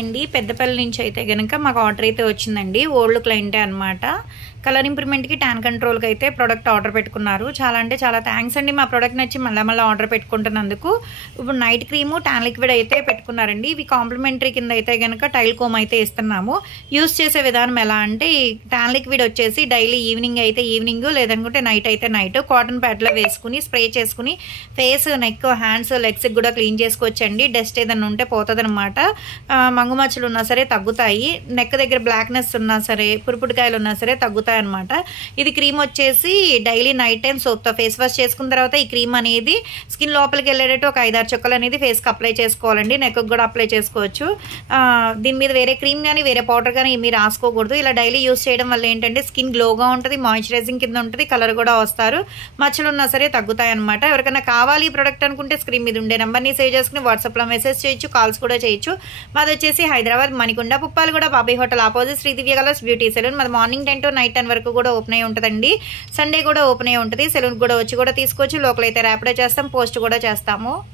అండి పెద్దపల్లి నుంచి అయితే గనక మాకు ఆర్డర్ అయితే వచ్చిందండి. ఓల్డ్ క్లయింటే అనమాట. కలర్ ఇంప్రూవ్మెంట్కి ట్యాన్ కంట్రోల్కి అయితే ప్రోడక్ట్ ఆర్డర్ పెట్టుకున్నారు. చాలా అంటే చాలా థ్యాంక్స్ అండి. మా ప్రోడక్ట్ నచ్చి మళ్ళీ ఆర్డర్ పెట్టుకుంటున్నందుకు. ఇప్పుడు నైట్ క్రీము ట్యాన్ లిక్విడ్ అయితే పెట్టుకున్నారండి. ఇవి కాంప్లిమెంటరీ కింద అయితే కనుక టైల్ కోమ్ అయితే ఇస్తున్నాము. యూస్ చేసే విధానం ఎలా అంటే ఈ ట్యాన్ లిక్విడ్ వచ్చేసి డైలీ ఈవినింగ్ అయితే ఈవినింగ్, లేదనుకుంటే నైట్ అయితే నైట్ కాటన్ ప్యాడ్లో వేసుకుని స్ప్రే చేసుకుని ఫేస్, నెక్, హ్యాండ్స్, లెగ్స్కి కూడా క్లీన్ చేసుకోవచ్చండి. డస్ట్ ఏదైనా ఉంటే పోతుంది అనమాట. మంగుమచ్చలు ఉన్నా సరే తగ్గుతాయి. నెక్ దగ్గర బ్లాక్నెస్ ఉన్నా సరే, పురుపుడికాయలు ఉన్నా సరే తగ్గుతాయి అనమాట. ఇది క్రీమ్ వచ్చేసి డైలీ నైట్ టైం సోప్తో ఫేస్ వాష్ చేసుకున్న తర్వాత ఈ క్రీమ్ అనేది స్కిన్ లోపలికి వెళ్ళేటట్టు ఒక 5-6 చుక్కలు అనేది ఫేస్కి అప్లై చేసుకోవాలండి. నెక్ కూడా అప్లై చేసుకోవచ్చు. దీని మీద వేరే క్రీమ్ కానీ వేరే పౌడర్ కానీ మీరు రాసుకోకూడదు. ఇలా డైలీ యూస్ చేయడం వల్ల ఏంటంటే స్కిన్ గ్లోగా ఉంటుంది, మాయిశ్చరైజింగ్ కింద ఉంటుంది, కలర్ కూడా వస్తారు, మచ్చలు ఉన్నా సరే తగ్గుతాయి అనమాట. ఎవరికైనా కావాలి ఈ ప్రోడక్ట్ అనుకుంటే స్క్రీన్ మీద ఉండే నెంబర్ని సేవ్ చేసుకుని వాట్సాప్లో మెసేజ్ చేయొచ్చు, కాల్స్ కూడా చేయొచ్చు. మాది వచ్చేసి హైదరాబాద్ మణికొండ పుప్పాలగూడ బాబీ హోటల్ ఆపోజిట్ శ్రీ దివ్య కలర్స్ బ్యూటీ సెలూన్. మాది మార్నింగ్ 10 to నైట్ 10 వరకు కూడా ఓపెన్ అయి ఉంటుందండి. సండే కూడా ఓపెన్ అయి ఉంటుంది. సెలూన్ కూడా వచ్చి కూడా తీసుకోవచ్చు. లోకల్ అయితే ర్యాపిడో చేస్తాం, పోస్ట్ కూడా చేస్తాము.